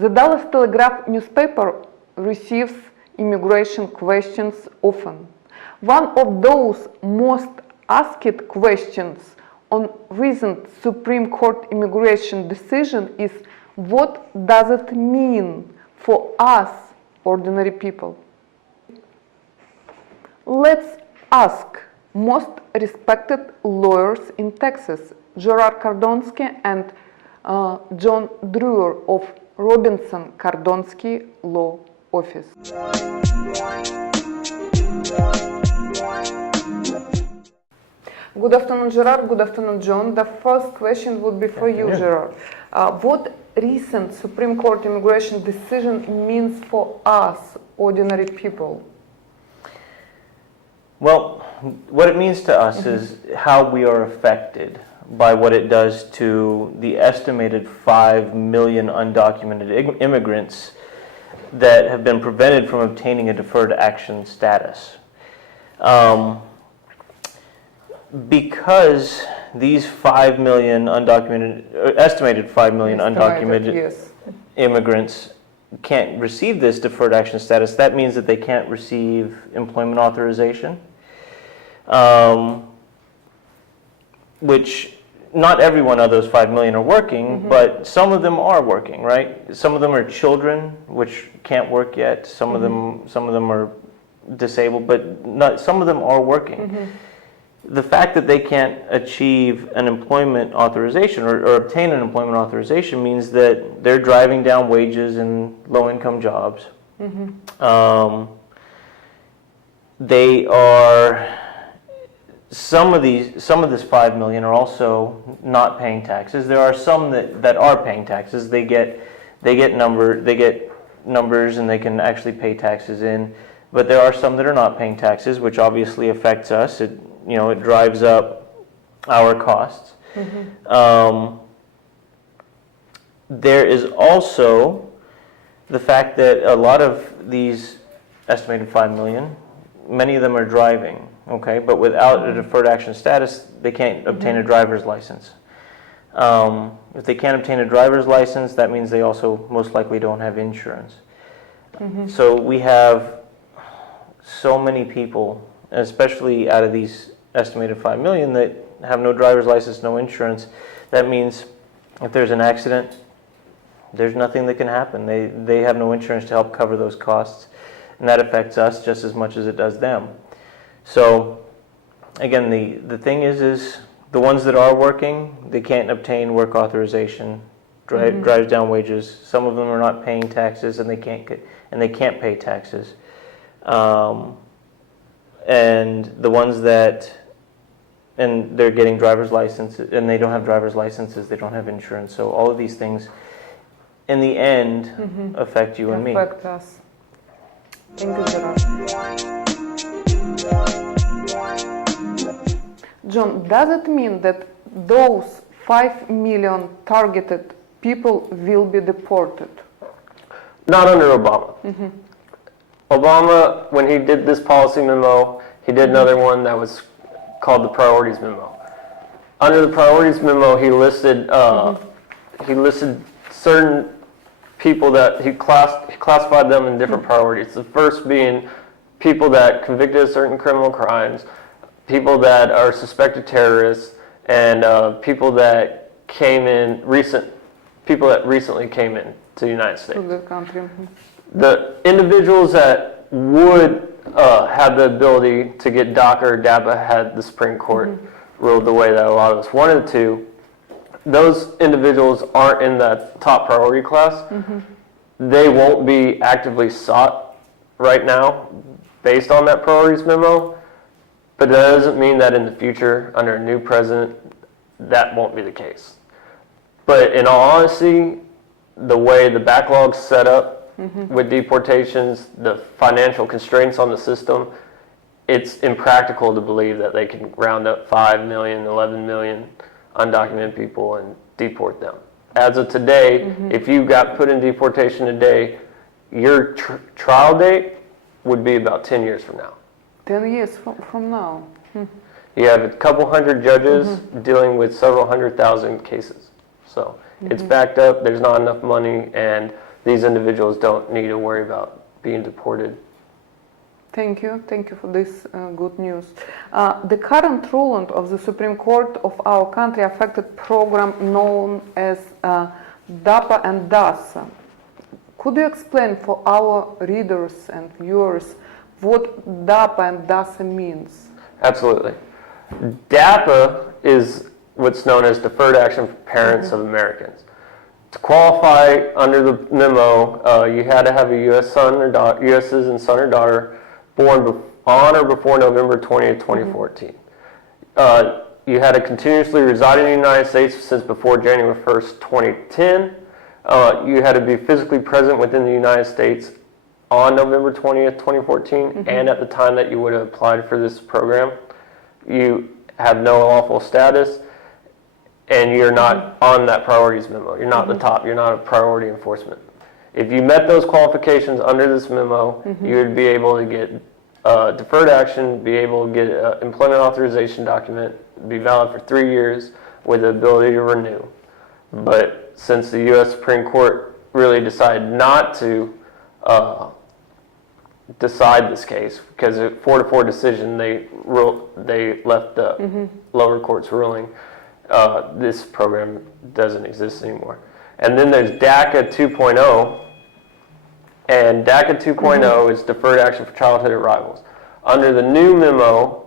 The Dallas Telegraph newspaper receives immigration questions often. One of those most asked questions on recent Supreme Court immigration decision is, what does it mean for us, ordinary people? Let's ask most respected lawyers in Texas, Gerard Kardonsky and John Drewer of Robinson Kardonsky Law Office. Good afternoon, Gerard. Good afternoon, John. The first question would be for you, Gerard. What recent Supreme Court immigration decision means for us, ordinary people? Well, what it means to us is how we are affected by what it does to the estimated 5 million undocumented immigrants that have been prevented from obtaining a deferred action status. Because these 5 million undocumented, estimated 5 million undocumented immigrants can't receive this deferred action status, that means that they can't receive employment authorization, which not every one of those 5 million are working, but some of them are working, right? Some of them are children, which can't work yet. Some of them are disabled, but some of them are working. The fact that they can't achieve an employment authorization or obtain an employment authorization means that they're driving down wages in low-income jobs. They are, some of this 5 million are also not paying taxes. There are some that are paying taxes. They get numbers and they can actually pay taxes in. But there are some that are not paying taxes, which obviously affects us. It drives up our costs. There is also the fact that a lot of these estimated 5 million, many of them are driving, okay? But without a deferred action status, they can't obtain a driver's license. If they can't obtain a driver's license, that means they also most likely don't have insurance. So we have so many people, especially out of these estimated 5 million, that have no driver's license, no insurance. That means if there's an accident, there's nothing that can happen. They have no insurance to help cover those costs, and that affects us just as much as it does them. So again, the thing is the ones that are working, they can't obtain work authorization, drives down wages. Some of them are not paying taxes, and they can't pay taxes. And the ones that, and they're getting driver's licenses, and they don't have driver's licenses, they don't have insurance. So all of these things, in the end, affect you and me. Affect us. Thank you, Gerard. John, does it mean that those 5 million targeted people will be deported? Not under Obama. Obama, when he did this policy memo, he did another one that was called the priorities memo. Under the priorities memo, he listed certain people that he classified them in different priorities. The first being people that convicted of certain criminal crimes, people that are suspected terrorists, and people that recently came in to the United States. To the country. The individuals that would have the ability to get DACA or DAPA had the Supreme Court ruled the way that a lot of us wanted to, those individuals aren't in that top priority class. They won't be actively sought right now based on that priorities memo, but that doesn't mean that in the future, under a new president, that won't be the case. But in all honesty, the way the backlog's set up with deportations, the financial constraints on the system, it's impractical to believe that they can round up 5 million, 11 million undocumented people and deport them. As of today, if you got put in deportation today, your trial date would be about 10 years from now. 10 years from now. You have a couple hundred judges dealing with several 100,000 cases. So it's backed up, there's not enough money, and these individuals don't need to worry about being deported. Thank you for this good news. The current ruling of the Supreme Court of our country affected program known as DAPA and DACA. Could you explain for our readers and viewers what DAPA and DACA means? Absolutely. DAPA is what's known as Deferred Action for Parents of Americans. To qualify under the memo, you had to have a U.S. citizen son or daughter born on or before November 20th, 2014. You had to continuously reside in the United States since before January 1st, 2010. You had to be physically present within the United States on November 20th, 2014, and at the time that you would have applied for this program. You have no lawful status, and you're not on that priorities memo. You're not the top. You're not a priority enforcement. If you met those qualifications under this memo, you would be able to get deferred action, be able to get an employment authorization document, be valid for 3 years with the ability to renew. But since the U.S. Supreme Court really decided not to decide this case, because a 4-4 decision, they left the lower court's ruling, this program doesn't exist anymore. And then there's DACA 2.0, and DACA 2.0 is Deferred Action for Childhood Arrivals. Under the new memo,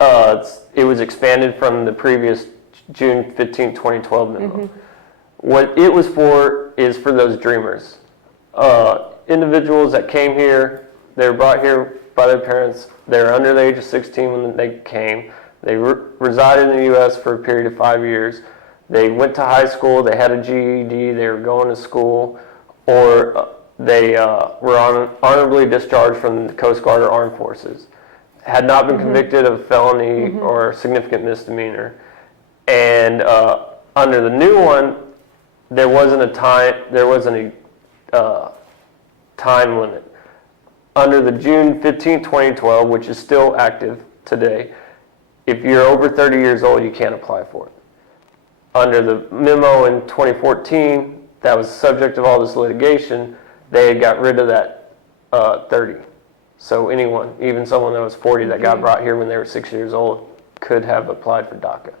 it was expanded from the previous June 15, 2012 memo. What it was for is for those dreamers. Individuals that came here, they were brought here by their parents, they were under the age of 16 when they came, they resided in the U.S. for a period of 5 years, they went to high school, they had a GED, they were going to school, or they were honorably discharged from the Coast Guard or Armed Forces, had not been convicted of felony or significant misdemeanor. And under the new one, there wasn't a time limit. Under the June 15, 2012, which is still active today, if you're over 30 years old, you can't apply for it. Under the memo in 2014, that was the subject of all this litigation, they had got rid of that 30. So anyone, even someone that was 40 that got brought here when they were 6 years old, could have applied for DACA.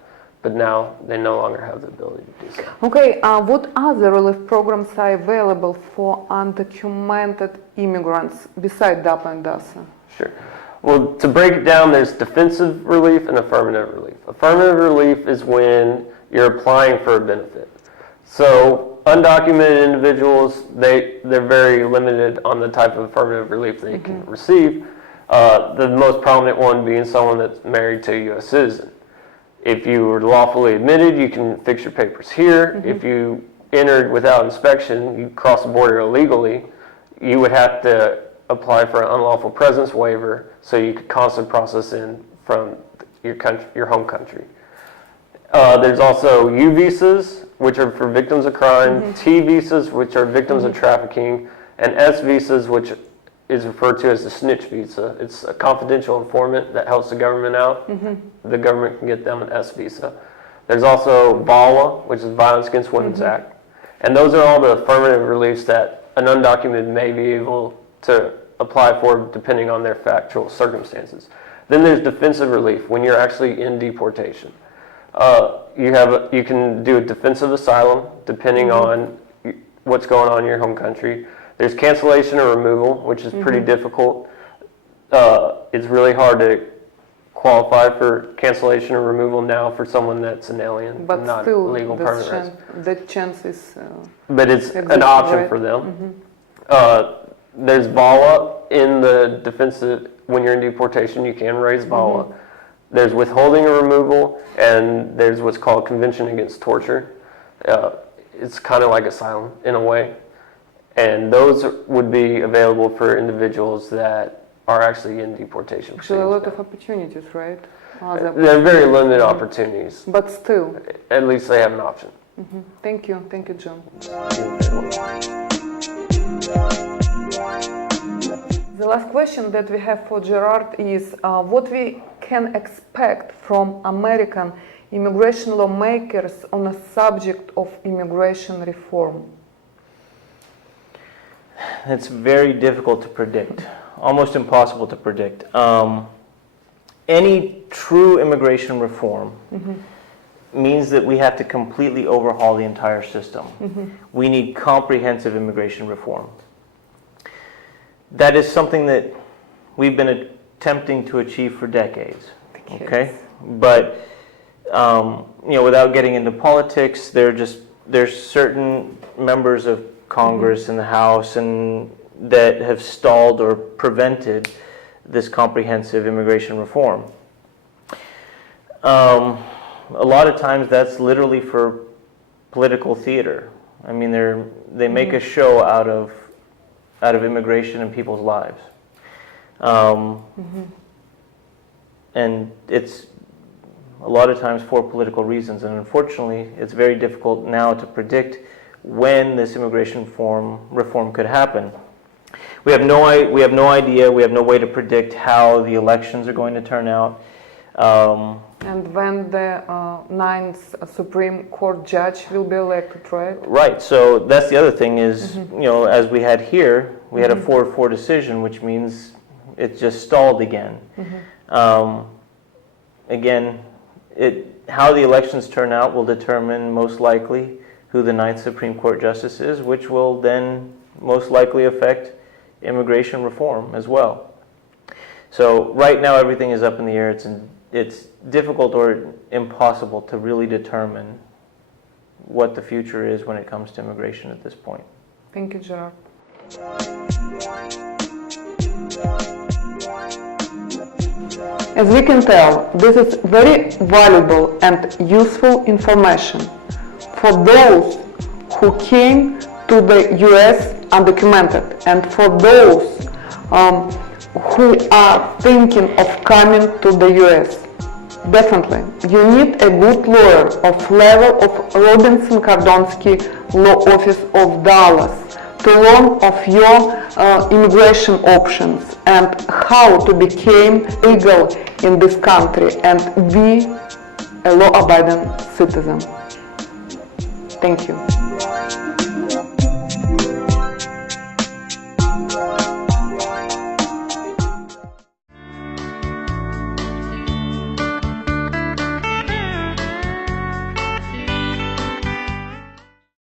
But now they no longer have the ability to do so. Okay, what other relief programs are available for undocumented immigrants besides DAPA and DACA? Sure. Well, to break it down, there's defensive relief and affirmative relief. Affirmative relief is when you're applying for a benefit. So undocumented individuals, they're very limited on the type of affirmative relief they can receive. The most prominent one being someone that's married to a U.S. citizen. If you were lawfully admitted, you can fix your papers here. If you entered without inspection, you crossed the border illegally, you would have to apply for an unlawful presence waiver so you could consular process in from your home country. There's also U visas, which are for victims of crime, T visas, which are victims of trafficking, and S visas, which is referred to as the snitch visa. It's a confidential informant that helps the government out. The government can get them an S visa. There's also VAWA, which is Violence Against Women's Act. And those are all the affirmative reliefs that an undocumented may be able to apply for depending on their factual circumstances. Then there's defensive relief when you're actually in deportation. You can do a defensive asylum depending on what's going on in your home country. There's cancellation or removal, which is pretty difficult. It's really hard to qualify for cancellation or removal now for someone that's an alien, but not still, legal permanent resident. the chance is. But it's an option right? for them. There's VAWA in the defensive. When you're in deportation, you can raise VAWA. There's withholding or removal, and there's what's called Convention Against Torture. It's kind of like asylum in a way. And those would be available for individuals that are actually in deportation. Actually, a lot of opportunities, right? They're very limited opportunities. But still. At least they have an option. Thank you, John. The last question that we have for Gerard is what we can expect from American immigration lawmakers on the subject of immigration reform. it's very difficult to predict, almost impossible to predict. Any true immigration reform means that we have to completely overhaul the entire system. We need comprehensive immigration reform. That is something that we've been attempting to achieve for decades. Okay, but without getting into politics, there's certain members of Congress and the House and that have stalled or prevented this comprehensive immigration reform. A lot of times that's literally for political theater. I mean, they make a show out of immigration in people's lives. And it's a lot of times for political reasons, and unfortunately it's very difficult now to predict when this immigration reform could happen. We have no idea, we have no way to predict how the elections are going to turn out. And when the ninth Supreme Court judge will be elected, right? Right, so that's the other thing is, as we had here, we had a 4-4 decision, which means it just stalled again. Again, how the elections turn out will determine most likely who the ninth Supreme Court justice is, which will then most likely affect immigration reform as well. So right now everything is up in the air. It's difficult or impossible to really determine what the future is when it comes to immigration at this point. Thank you, Gerard. As we can tell, this is very valuable and useful information for those who came to the US undocumented and for those who are thinking of coming to the US. Definitely, you need a good lawyer of level of Robinson Kardonsky Law Office of Dallas to learn of your immigration options and how to become legal in this country and be a law-abiding citizen. Thank you.